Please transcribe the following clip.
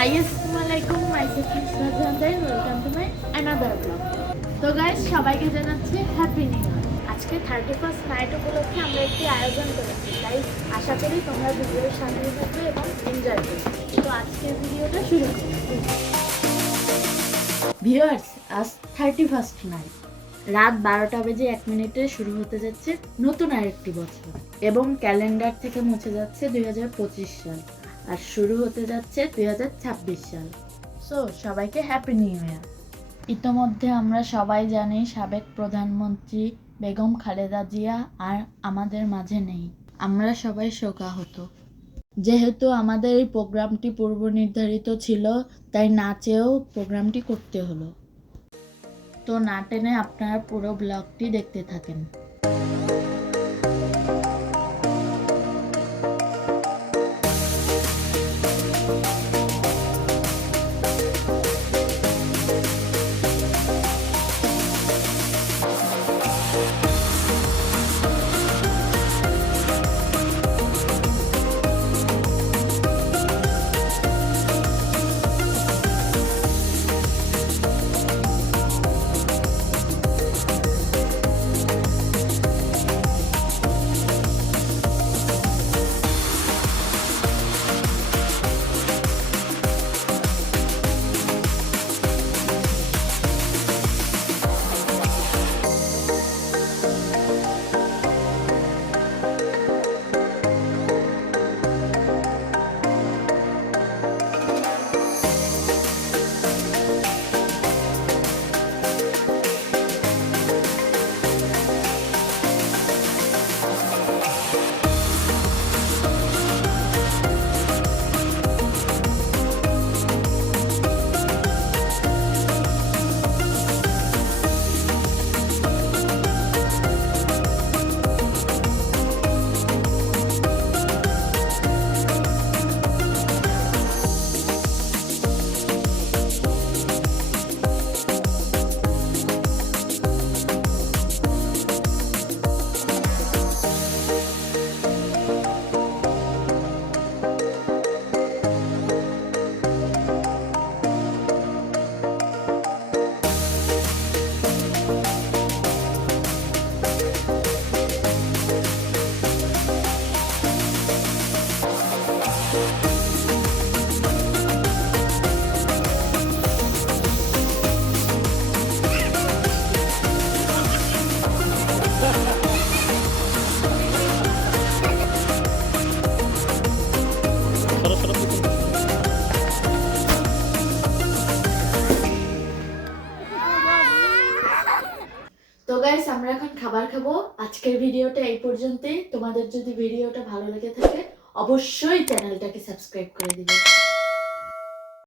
Hi, Assalamualaikum. Myself is Nazanday. Welcome to my another vlog. তো guys সবাইকে জানাচ্ছি happy new year. আজকে 31st night উপলক্ষে আমরা একটি আয়োজন করেছি, তাই আশা করি তোমরা ভিডিওর সাথে থাকবে এবং এনজয় করবে। তো আজকের ভিডিওটা শুরু করি। ভিউয়ার্স, আজ 31st নাইট, রাত 12টা বেজে 1 মিনিটে শুরু হতে যাচ্ছে নতুন আরেকটি বছর এবং ক্যালেন্ডার থেকে মুছে যাচ্ছে 2025 সাল আর শুরু হতে যাচ্ছে 2026 সাল। সো সবাইকে হ্যাপি নিউ ইয়ার। ইতোমধ্যে আমরা সবাই জানি সাবেক প্রধানমন্ত্রী বেগম খালেদা জিয়া আর আমাদের মাঝে নেই। আমরা সবাই শোকাহত। যেহেতু আমাদের এই প্রোগ্রামটি পূর্ব নির্ধারিত ছিল, তাই না চেয়েও প্রোগ্রামটি করতে হলো। তো না টেনে আপনারা পুরো ব্লগটি দেখতে থাকেন। তো গাইস, আমরা এখন খাবার খাবো। আজকের ভিডিওটা এই পর্যন্তই। তোমাদের যদি ভিডিওটা ভালো লেগে থাকে অবশ্যই চ্যানেলটাকে সাবস্ক্রাইব করে দিবে।